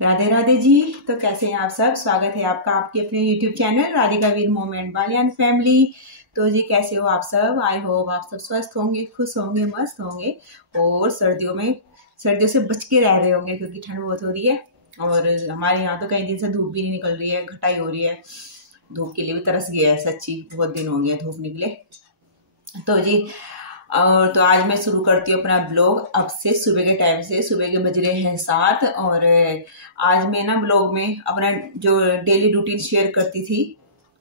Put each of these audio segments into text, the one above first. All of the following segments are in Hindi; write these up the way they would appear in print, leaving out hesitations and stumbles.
राधे राधे जी। तो कैसे हैं आप सब। स्वागत है आपका आपके अपने YouTube channel Radhika with mom and Baliyan family. तो जी कैसे हो आप सब। आई होप आप सब स्वस्थ होंगे, खुश होंगे, मस्त होंगे और सर्दियों से बच के रह रहे होंगे क्योंकि ठंड बहुत हो रही है। और हमारे यहाँ तो कई दिन से धूप भी नहीं निकल रही है, घटाई हो रही है। धूप के लिए भी तरस गया है सच्ची, बहुत दिन हो गया धूप निकले। तो जी और तो आज मैं शुरू करती हूँ अपना ब्लॉग अब से सुबह के टाइम से। सुबह के बज रहे हैं 7 और आज मैं ना ब्लॉग में अपना जो डेली रूटीन शेयर करती थी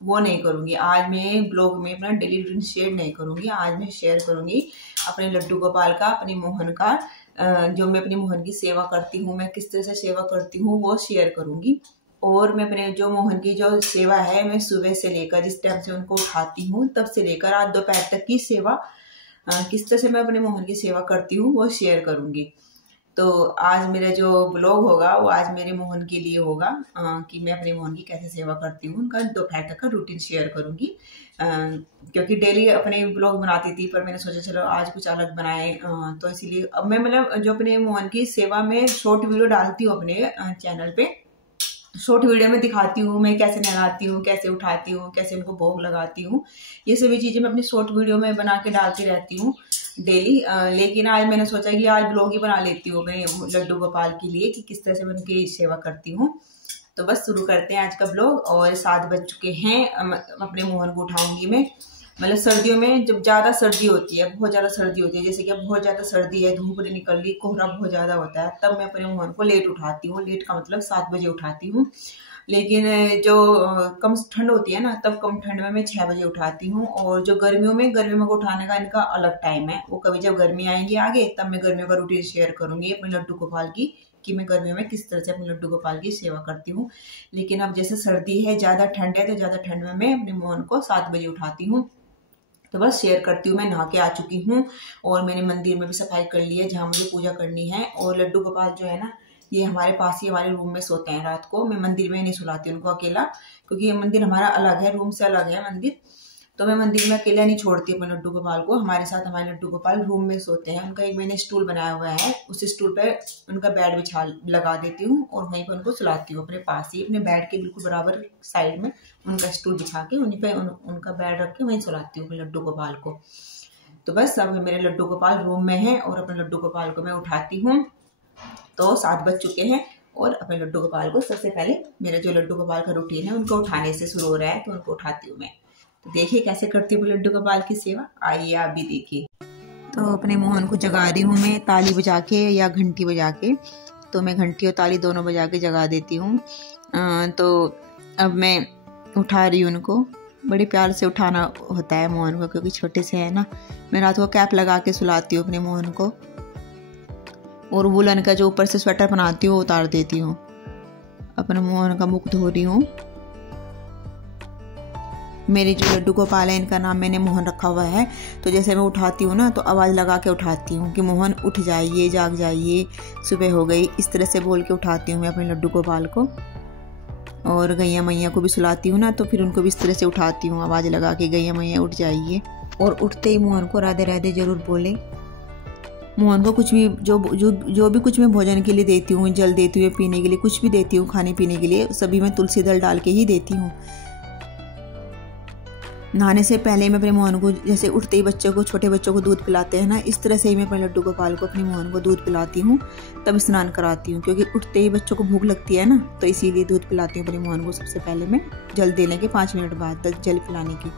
वो नहीं करूँगी। आज मैं ब्लॉग में अपना डेली रूटीन शेयर नहीं करूँगी। आज मैं शेयर करूँगी अपने लड्डू गोपाल का, अपनी मोहन का, जो मैं अपनी मोहन की सेवा करती हूँ, मैं किस तरह से सेवा करती हूँ वो शेयर करूँगी। और मैं अपने जो मोहन की जो सेवा है, मैं सुबह से लेकर जिस टाइम से उनको उठाती हूँ तब से लेकर आज दोपहर तक की सेवा किस तरह से मैं अपने मोहन की सेवा करती हूँ वो शेयर करूँगी। तो आज मेरा जो ब्लॉग होगा वो आज मेरे मोहन के लिए होगा कि मैं अपने मोहन की कैसे सेवा करती हूँ, उनका दोपहर तक का रूटीन शेयर करूँगी। क्योंकि डेली अपने ब्लॉग बनाती थी पर मैंने सोचा चलो आज कुछ अलग बनाए। तो इसीलिए अब मैं मतलब जो अपने मोहन की सेवा में शॉर्ट वीडियो डालती हूँ अपने चैनल पे। शॉर्ट वीडियो में दिखाती हूँ मैं कैसे नहलाती हूँ, कैसे उठाती हूँ, कैसे उनको भोग लगाती हूँ। ये सभी चीज़ें मैं अपनी शॉर्ट वीडियो में बना के डालती रहती हूँ डेली। लेकिन आज मैंने सोचा कि आज ब्लॉग ही बना लेती हूँ अपने लड्डू गोपाल के लिए कि किस तरह से मैं उनकी सेवा करती हूँ। तो बस शुरू करते हैं आज का ब्लॉग। और 7 बज चुके हैं। अपने मोहन को उठाऊंगी मैं। मतलब सर्दियों में जब ज़्यादा सर्दी होती है, बहुत ज़्यादा सर्दी होती है, जैसे कि अब बहुत ज़्यादा सर्दी है, धूप नहीं निकल रही, कोहरा बहुत ज़्यादा होता है, तब मैं अपने मोहन को लेट उठाती हूँ। लेट का मतलब 7 बजे उठाती हूँ। लेकिन जो कम ठंड होती है ना, तब कम ठंड में मैं 6 बजे उठाती हूँ। और जो गर्मियों को उठाने का इनका अलग टाइम है। वो कभी जब गर्मी आएंगी आगे तब मैं गर्मियों का रूटीन शेयर करूँगी अपने लड्डू गोपाल की, कि मैं गर्मियों में किस तरह से अपने लड्डू गोपाल की सेवा करती हूँ। लेकिन अब जैसे सर्दी है, ज़्यादा ठंड है, तो ज़्यादा ठंड में मैं अपने मोहन को 7 बजे उठाती हूँ। तो बस शेयर करती हूँ। मैं नहा के आ चुकी हूँ और मैंने मंदिर में भी सफाई कर ली है जहाँ मुझे पूजा करनी है। और लड्डू गोपाल जो है ना, ये हमारे पास ही हमारे रूम में सोते हैं रात को। मैं मंदिर में नहीं सुलाती उनको अकेला, क्योंकि ये मंदिर हमारा अलग है, रूम से अलग है मंदिर। तो मैं मंदिर में अकेला नहीं छोड़ती अपने लड्डू गोपाल को। हमारे साथ हमारे लड्डू गोपाल रूम में सोते हैं। उनका एक मैंने स्टूल बनाया हुआ है, उस स्टूल पर उनका बेड बिछा लगा देती हूँ और वहीं पर उनको सुलाती हूँ। अपने पास ही, अपने बेड के बिल्कुल बराबर साइड में उनका स्टूल बिछा के उन्हीं पर उनका बेड रख के वहीं सुलाती हूँ अपने लड्डू गोपाल को। तो बस अब मेरे लड्डू गोपाल रूम में है और अपने लड्डू गोपाल को मैं उठाती हूँ। तो 7 बज चुके हैं और अपने लड्डू गोपाल को सबसे पहले मेरा जो लड्डू गोपाल का रूटीन है उनको उठाने से शुरू हो रहा है, तो उनको उठाती हूँ मैं। तो देखिए कैसे करती हूँ लड्डू गोपाल की सेवा, आइए आप भी देखिए। तो अपने मोहन को जगा रही हूँ मैं ताली बजा के या घंटी बजा के। तो मैं घंटी और ताली दोनों बजा के जगा देती हूँ। तो अब मैं उठा रही हूँ उनको। बड़े प्यार से उठाना होता है मोहन को, क्योंकि छोटे से है ना। मैं रात को कैप लगा के सुलाती हूँ अपने मोहन को और वुलन का जो ऊपर से स्वेटर बनाती हूँ उतार देती हूँ। अपने मोहन का मुख धो रही हूँ। मेरे जो लड्डू गोपाल है इनका नाम मैंने मोहन रखा हुआ है। तो जैसे मैं उठाती हूँ ना तो आवाज़ लगा के उठाती हूँ कि मोहन उठ जाइए, जाग जाइए, सुबह हो गई, इस तरह से बोल के उठाती हूँ मैं अपने लड्डू गोपाल को। और गैया मैया को भी सुलाती हूँ ना, तो फिर उनको भी इस तरह से उठाती हूँ आवाज़ लगा के, गैया मैया उठ जाइए। और उठते ही मोहन को राधे राधे जरूर बोले। मोहन को कुछ भी जो भी कुछ मैं भोजन के लिए देती हूँ, जल देती हूँ, पीने के लिए कुछ भी देती हूँ, खाने पीने के लिए, सभी मैं तुलसी दल डाल के ही देती हूँ। नहाने से पहले मैं अपने मोहन को, जैसे उठते ही छोटे बच्चों को दूध पिलाते हैं ना, इस तरह से ही मैं अपने लड्डू गोपाल को, अपने मोहन को दूध पिलाती हूँ, तब स्नान कराती हूँ। क्योंकि उठते ही बच्चों को भूख लगती है ना, तो इसीलिए दूध पिलाती हूँ अपने मोहन को सबसे पहले मैं, जल देने के 5 मिनट बाद तक जल पिलाने की।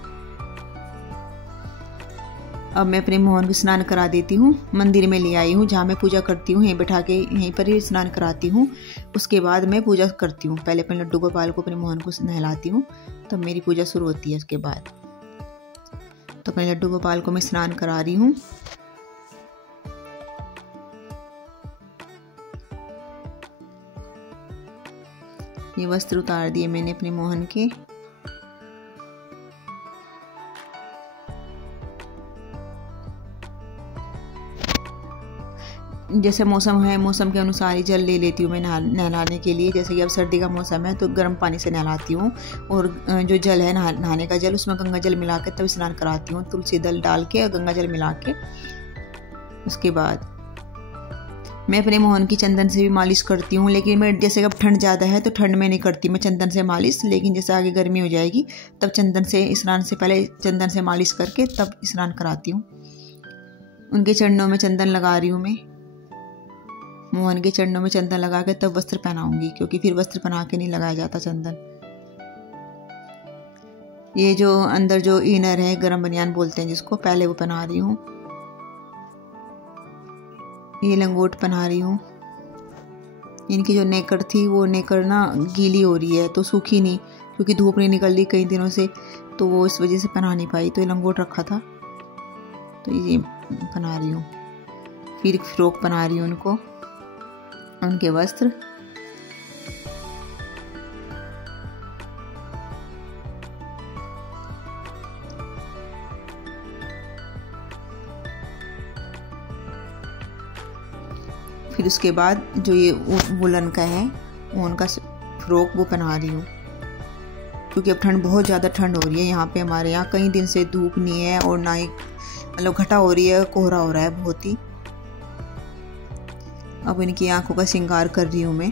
अब मैं अपने मोहन को स्नान करा देती हूँ। मंदिर में ले आई हूँ जहाँ मैं पूजा करती हूँ, यहीं बैठा के यहीं पर ही स्नान कराती हूँ। उसके बाद मैं पूजा करती हूँ। पहले अपने लड्डू गोपाल को, अपने मोहन को नहलाती हूँ, तब मेरी पूजा शुरू होती है उसके बाद। तो अपने लड्डू गोपाल को मैं स्नान करा रही हूँ। ये वस्त्र उतार दिए मैंने अपने मोहन के। जैसे मौसम है, मौसम के अनुसार ही जल ले लेती हूँ मैं नहलाने के लिए। जैसे कि अब सर्दी का मौसम है तो गर्म पानी से नहलाती हूँ। और जो जल है नहाने का जल, उसमें गंगा जल मिला के तब स्नान कराती हूँ, तुलसी दल डाल के और गंगा जल मिला के। उसके बाद मैं अपने मोहन की चंदन से भी मालिश करती हूँ, लेकिन मैं जैसे अब ठंड ज़्यादा है तो ठंड में नहीं करती मैं चंदन से मालिश, लेकिन जैसे आगे गर्मी हो जाएगी तब चंदन से स्नान से पहले चंदन से मालिश करके तब स्नान कराती हूँ। उनके चरणों में चंदन लगा रही हूँ मैं। मोहन के चरणों में चंदन लगा के तब वस्त्र पहनाऊंगी, क्योंकि फिर वस्त्र पहना के नहीं लगाया जाता चंदन। ये जो अंदर जो इनर है, गरम बनियान बोलते हैं जिसको, पहले वो पहना रही हूँ। ये लंगोट पहना रही हूँ। इनकी जो नेकर थी वो नेकर ना गीली हो रही है तो सूखी नहीं, क्योंकि धूप नहीं निकल रही कई दिनों से, तो वो इस वजह से पहना नहीं पाई, तो ये लंगोट रखा था तो ये पहना रही हूँ। फिर फ्रॉक पहना रही हूँ उनको, उनके वस्त्र। फिर उसके बाद जो ये वुलन का है उनका फ्रॉक वो पहना रही हूँ, क्योंकि अब ठंड बहुत ज़्यादा ठंड हो रही है यहाँ पे। हमारे यहाँ कई दिन से धूप नहीं है और ना ही मतलब घटा हो रही है, कोहरा हो रहा है बहुत ही। अब इनकी आंखों का श्रृंगार कर रही हूँ मैं।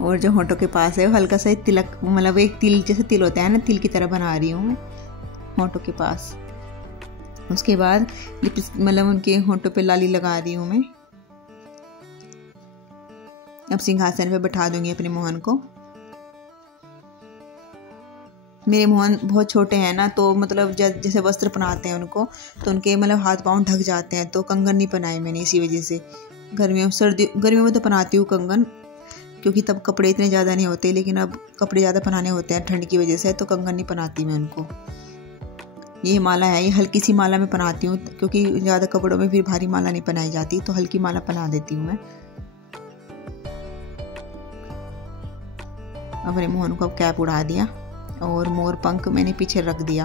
और जो होंठों के पास है हल्का सा तिलक, मतलब एक तिल जैसे तिल होता है ना, तिल की तरह बना रही हूँ मैं होंठों के पास। उसके बाद मतलब उनके होंठों पे लाली लगा रही हूँ मैं। अब सिंहासन पे बैठा दूंगी अपने मोहन को। मेरे मोहन बहुत छोटे हैं ना, तो मतलब जैसे वस्त्र पहनाते हैं उनको तो उनके मतलब हाथ पांव ढक जाते हैं, तो कंगन नहीं पहनाए मैंने इसी वजह से। गर्मियों में तो पहनाती हूँ कंगन, क्योंकि तब कपड़े इतने ज़्यादा नहीं होते, लेकिन अब कपड़े ज़्यादा पहनाने होते हैं ठंड की वजह से, तो कंगन नहीं पहनाती मैं उनको। ये माला है, ये हल्की सी माला में पहनाती हूँ, क्योंकि ज़्यादा कपड़ों में फिर भारी माला नहीं पहनाई जाती, तो हल्की माला पहना देती हूँ मैं। अपने मोहन को कैप उड़ा दिया और मोर पंख मैंने पीछे रख दिया।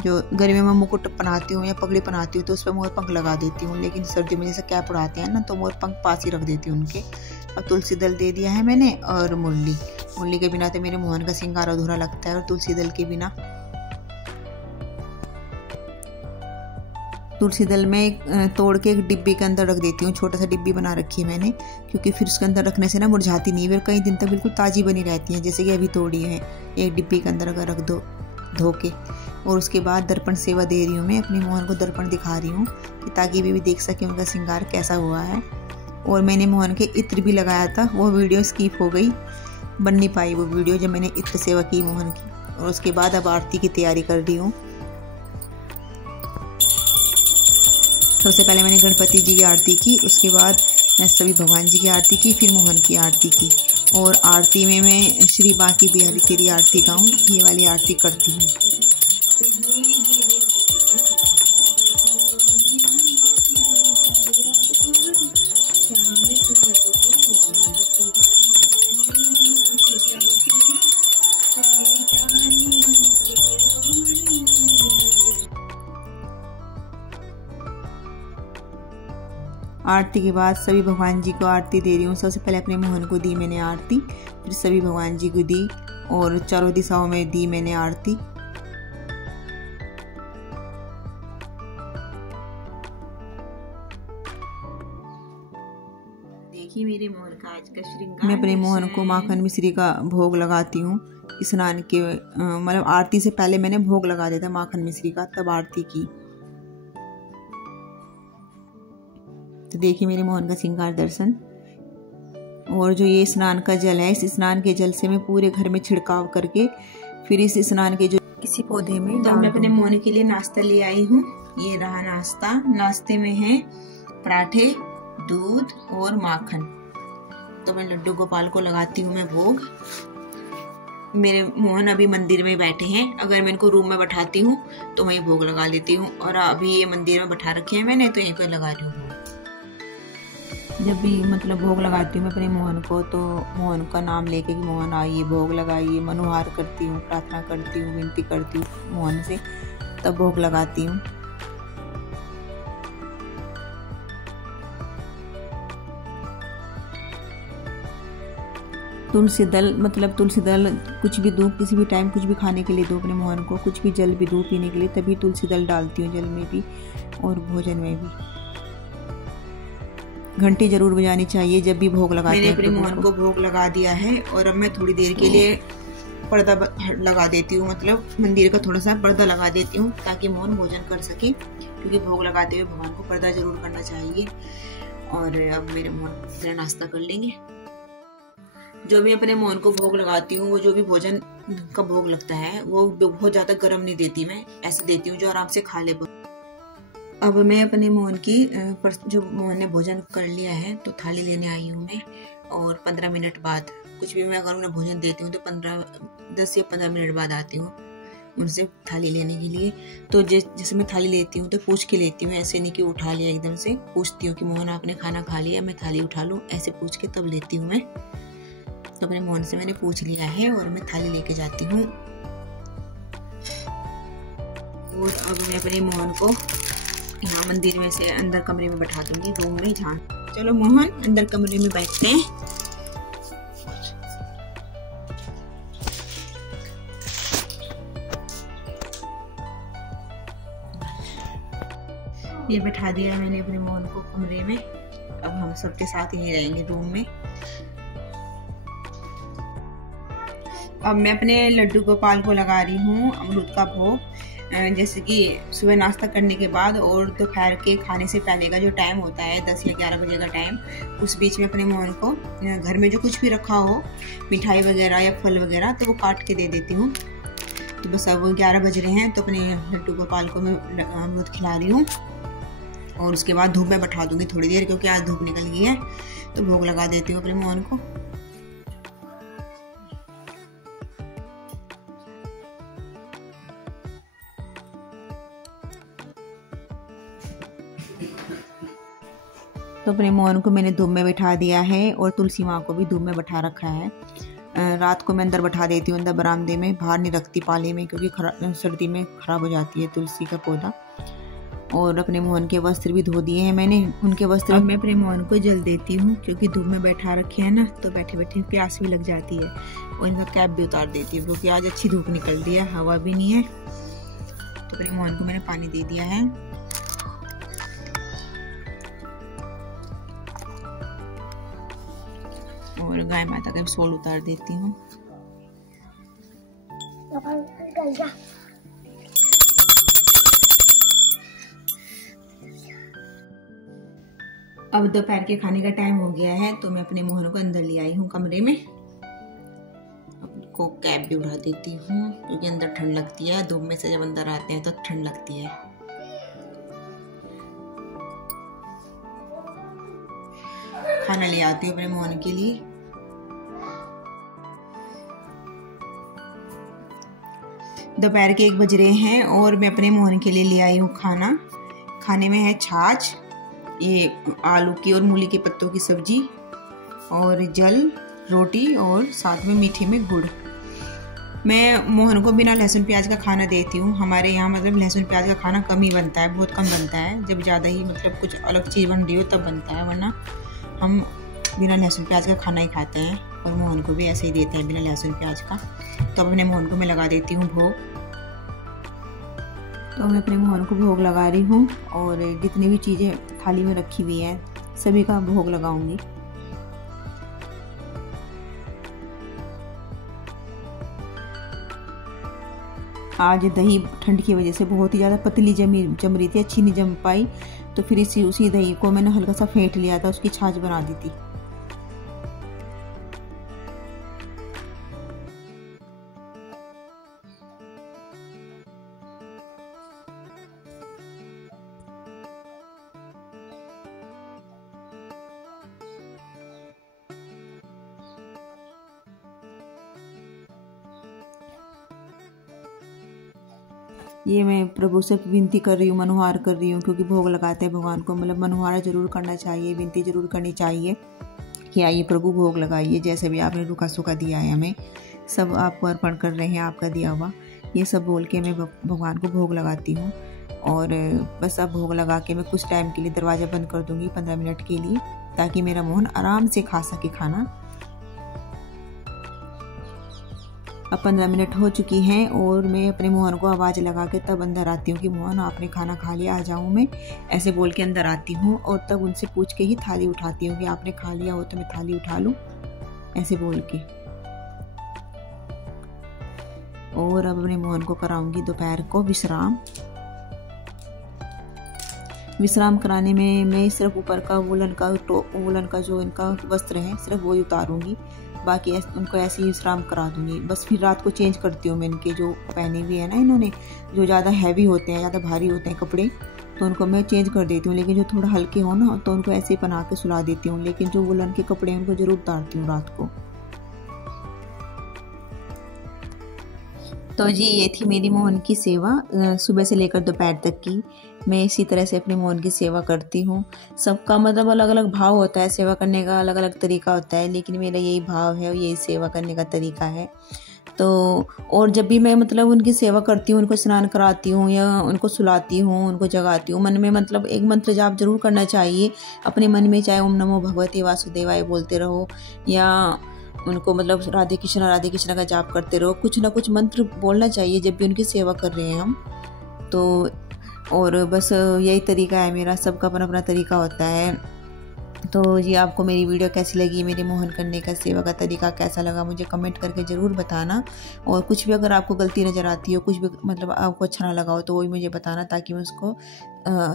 जो गर्मियों में मुकुट पहनाती हूँ या पगड़ी पहनाती हूँ तो उस पर मोर पंख लगा देती हूँ, लेकिन सर्दी में जैसे कैप उड़ाते हैं ना तो मोर पंख पास ही रख देती हूँ उनके। अब तुलसी दल दे दिया है मैंने, और मुरली के बिना तो मेरे मोहन का श्रृंगार अधूरा लगता है, और तुलसी दल के बिना। तुलसी दल में तोड़ के एक डिब्बे के अंदर रख देती हूँ, छोटा सा डिब्बी बना रखी है मैंने, क्योंकि फिर उसके अंदर रखने से ना मुरझाती नहीं, फिर कई दिन तक बिल्कुल ताज़ी बनी रहती हैं, जैसे कि अभी तोड़ी है। एक डिब्बी के अंदर अगर रख दो धो के। और उसके बाद दर्पण सेवा दे रही हूँ मैं, अपने मोहन को दर्पण दिखा रही हूँ कि ताकि वे भी देख सके उनका श्रृंगार कैसा हुआ है। और मैंने मोहन के इत्र भी लगाया था, वो वीडियो स्किप हो गई, बन नहीं पाई वो वीडियो जब मैंने इत्र सेवा की मोहन की। और उसके बाद अब आरती की तैयारी कर रही हूँ। सबसे पहले मैंने गणपति जी की आरती की, उसके बाद मैं सभी भगवान जी की आरती की, फिर मोहन की आरती की। और आरती में मैं श्री बांकी बिहारी तेरी आरती गाऊँ, ये वाली आरती करती हूँ। आरती के बाद सभी भगवान जी को आरती दे रही हूँ। सबसे पहले अपने मोहन को दी मैंने आरती, फिर सभी भगवान जी को दी, और चारों दिशाओं में दी मैंने आरती। देखिए मेरे मोहन का आज का श्रृंगार। मैं अपने मोहन को माखन मिश्री का भोग लगाती हूँ स्नान के, मतलब आरती से पहले मैंने भोग लगा दिया था माखन मिश्री का, तब आरती की। तो देखिए मेरे मोहन का श्रृंगार दर्शन। और जो ये स्नान का जल है, इस स्नान के जल से मैं पूरे घर में छिड़काव करके फिर इस स्नान के जो किसी पौधे में मैं अपने मोहन के लिए नाश्ता ले आई हूँ। ये रहा नाश्ता। नाश्ते में है पराठे, दूध और माखन। तो मैं लड्डू गोपाल को लगाती हूँ मैं भोग। मेरे मोहन अभी मंदिर में बैठे हैं, अगर मैं इनको रूम में बैठाती हूँ तो वहीं भोग लगा लेती हूँ, और अभी ये मंदिर में बैठा रखे हैं मैंने, तो यहीं पर लगा रही हूँ। जब भी मतलब भोग लगाती हूँ मैं अपने मोहन को, तो मोहन का नाम लेके कि मोहन आइए भोग लगाइए, मनोहार करती हूँ, प्रार्थना करती हूँ, विनती करती हूँ मोहन से, तब भोग लगाती हूँ। तुलसी दल मतलब तुलसी दल कुछ भी दूँ, किसी भी टाइम कुछ भी खाने के लिए दूँ अपने मोहन को, कुछ भी जल भी दूँ पीने के लिए, तभी तुलसी दल डालती हूँ जल में भी और भोजन में भी। घंटी जरूर बजानी चाहिए जब भी भोग लगाते हैं। मैंने अपने मोहन को भोग लगा दिया है और अब मैं थोड़ी देर के लिए पर्दा लगा देती हूँ, मतलब मंदिर का थोड़ा सा पर्दा लगा देती हूँ ताकि मोहन भोजन कर सके, क्योंकि भोग लगाते हुए भगवान को पर्दा जरूर करना चाहिए। और अब मेरे मोहन मेरा नाश्ता कर लेंगे। जो भी अपने मोहन को भोग लगाती हूँ, वो जो भी भोजन का भोग लगता है वो बहुत ज़्यादा गर्म नहीं देती, मैं ऐसे देती हूँ जो आराम से खा ले। अब मैं अपने मोहन की जो मोहन ने भोजन कर लिया है तो थाली लेने आई हूँ मैं, और 15 मिनट बाद कुछ भी मैं अगर उन्हें भोजन देती हूँ तो 10 या 15 मिनट बाद आती हूँ उनसे थाली लेने के लिए। तो जैसे मैं थाली लेती हूँ तो पूछ के लेती हूँ, ऐसे नहीं कि उठा लिया एकदम से। पूछती हूँ कि मोहन आपने खाना खा लिया, मैं थाली उठा लूँ, ऐसे पूछ के तब लेती हूँ मैं। तो अपने मोहन से मैंने पूछ लिया है और मैं थाली लेके जाती हूँ। और अब मैं अपने मोहन को यहाँ मंदिर में से अंदर कमरे में बैठा दूंगी, रूम में जहाँ। चलो मोहन अंदर कमरे में बैठते हैं। ये बैठा दिया मैंने अपने मोहन को कमरे में। अब हम सबके साथ यहीं रहेंगे रूम में। अब मैं अपने लड्डू गोपाल को लगा रही हूँ अमृत का भोग। जैसे कि सुबह नाश्ता करने के बाद और दोपहर के खाने से पहले का जो टाइम होता है 10 या 11 बजे का टाइम, उस बीच में अपने मोहन को घर में जो कुछ भी रखा हो, मिठाई वगैरह या फल वगैरह, तो वो काट के दे देती हूँ। तो बस अब 11 बज रहे हैं तो अपने लड्डू गोपाल को मैं अमृत खिला रही हूँ और उसके बाद धूप में बैठा दूंगी थोड़ी देर, क्योंकि आज धूप निकल गई है। तो भोग लगा देती हूँ अपने मोहन को। तो अपने मोहन को मैंने धूप में बैठा दिया है और तुलसी माँ को भी धूप में बैठा रखा है। रात को मैं अंदर बैठा देती हूँ, अंदर बरामदे में, बाहर नहीं रखती पाले में, क्योंकि सर्दी में ख़राब हो जाती है तुलसी का पौधा। और अपने मोहन के वस्त्र भी धो दिए हैं मैंने, उनके वस्त्र। अब मैं अपने मोहन को जल देती हूँ, क्योंकि धूप में बैठा रखे हैं ना, तो बैठे बैठे प्यास भी लग जाती है। और इनका कैप भी उतार देती हूँ, क्योंकि आज अच्छी धूप निकल रही है, हवा भी नहीं है। तो अपने मोहन को मैंने पानी दे दिया है। और गाय माता का सोल उतार देती हूँ। अब दोपहर के खाने का टाइम हो गया है, तो मैं अपने मोहन को अंदर ले आई हूँ कमरे में। को कैप भी उड़ा देती हूँ, क्योंकि अंदर ठंड लगती है। धूप में से जब अंदर आते हैं तो ठंड लगती है। खाना ले आती हूँ अपने मोहन के लिए। दोपहर के 1 बज रहे हैं और मैं अपने मोहन के लिए ले आई हूँ खाना। खाने में है छाछ, ये आलू की और मूली के पत्तों की सब्जी, और जल, रोटी, और साथ में मीठे में गुड़। मैं मोहन को बिना लहसुन प्याज का खाना देती हूँ। हमारे यहाँ मतलब लहसुन प्याज का खाना कम ही बनता है, बहुत कम बनता है। जब ज़्यादा ही मतलब कुछ अलग चीज़ बन रही हो तब बनता है, वरना हम बिना लहसुन प्याज का खाना ही खाते हैं। और मोहन को भी ऐसे ही देते हैं बिना लहसुन प्याज का। तो अब अपने मोहन को मैं लगा देती हूँ भोग। तो मैं अपने मोहन को भोग लगा रही हूँ, और जितनी भी चीज़ें थाली में रखी हुई हैं सभी का भोग लगाऊंगी। आज दही ठंड की वजह से बहुत ही ज़्यादा पतली जम रही थी, अच्छी नहीं जम पाई। तो फिर उसी दही को मैंने हल्का सा फेंट लिया था, उसकी छाछ बना दी थी। ये मैं प्रभु से विनती कर रही हूँ, मनोहार कर रही हूँ, क्योंकि भोग लगाते हैं भगवान को, मतलब मनोहारा जरूर करना चाहिए, विनती जरूर करनी चाहिए कि आइए प्रभु भोग लगाइए, जैसे भी आपने रूखा सूखा दिया है हमें, सब आपको अर्पण कर रहे हैं, आपका दिया हुआ। ये सब बोल के मैं भगवान को भोग लगाती हूँ। और बस अब भोग लगा के मैं कुछ टाइम के लिए दरवाज़ा बंद कर दूँगी 15 मिनट के लिए, ताकि मेरा मोहन आराम से खा सके खाना। अब 15 मिनट हो चुकी हैं और मैं अपने मोहन को आवाज़ लगा के तब अंदर आती हूँ कि मोहन आपने खाना खा लिया, आ जाऊँ मैं, ऐसे बोल के अंदर आती हूँ। और तब उनसे पूछ के ही थाली उठाती हूँ कि आपने खा लिया हो तो मैं थाली उठा लूँ, ऐसे बोल के। और अब अपने मोहन को कराऊंगी दोपहर को विश्राम कराने में मैं सिर्फ ऊपर का वुलन का जो इनका वस्त्र है सिर्फ वही उतारूंगी, बाकी उनको ऐसे ही विश्राम करा दूंगी। बस फिर रात को चेंज करती हूँ मैं इनके जो पहने हुए हैं ना इन्होंने, जो ज़्यादा हैवी होते हैं, ज़्यादा भारी होते हैं कपड़े, तो उनको मैं चेंज कर देती हूँ। लेकिन जो थोड़ा हल्के हो ना तो उनको ऐसे ही पहना के सुला देती हूँ। लेकिन जो वुलन के कपड़े हैं उनको ज़रूर उतारती हूँ रात को। तो जी ये थी मेरी मोहन की सेवा सुबह से लेकर दोपहर तक की। मैं इसी तरह से अपने मोहन की सेवा करती हूँ। सबका मतलब अलग अलग भाव होता है, सेवा करने का अलग अलग तरीका होता है, लेकिन मेरा यही भाव है और यही सेवा करने का तरीका है। तो और जब भी मैं मतलब उनकी सेवा करती हूँ, उनको स्नान कराती हूँ या उनको सुलाती हूँ, उनको जगाती हूँ, मन में मतलब एक मंत्र जाप जरूर करना चाहिए अपने मन में, चाहे ओम नमो भगवते वासुदेवाय बोलते रहो या उनको मतलब राधे कृष्णा का जाप करते रहो। कुछ ना कुछ मंत्र बोलना चाहिए जब भी उनकी सेवा कर रहे हैं हम तो। और बस यही तरीका है मेरा, सबका अपना अपना तरीका होता है। तो जी आपको मेरी वीडियो कैसी लगी, मेरे मोहन करने का सेवा का तरीका कैसा लगा, मुझे कमेंट करके ज़रूर बताना। और कुछ भी अगर आपको गलती नज़र आती हो, कुछ भी मतलब आपको अच्छा ना लगा हो तो वो भी मुझे बताना, ताकि मैं उसको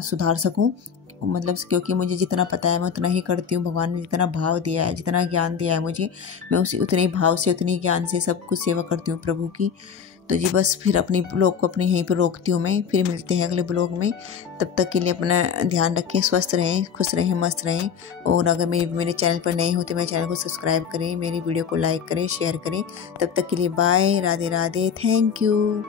सुधार सकूँ। मतलब क्योंकि मुझे जितना पता है मैं उतना ही करती हूँ। भगवान ने जितना भाव दिया है, जितना ज्ञान दिया है मुझे, मैं उतने ही भाव से, उतनी ज्ञान से सब कुछ सेवा करती हूँ प्रभु की। तो जी बस फिर अपनी ब्लॉग को अपने यहीं पर रोकती हूँ मैं, फिर मिलते हैं अगले ब्लॉग में। तब तक के लिए अपना ध्यान रखें, स्वस्थ रहें, खुश रहें, मस्त रहें। और अगर मेरे चैनल पर नए हो तो मेरे चैनल को सब्सक्राइब करें, मेरी वीडियो को लाइक करें, शेयर करें। तब तक के लिए bye, Radhe Radhe, thank you.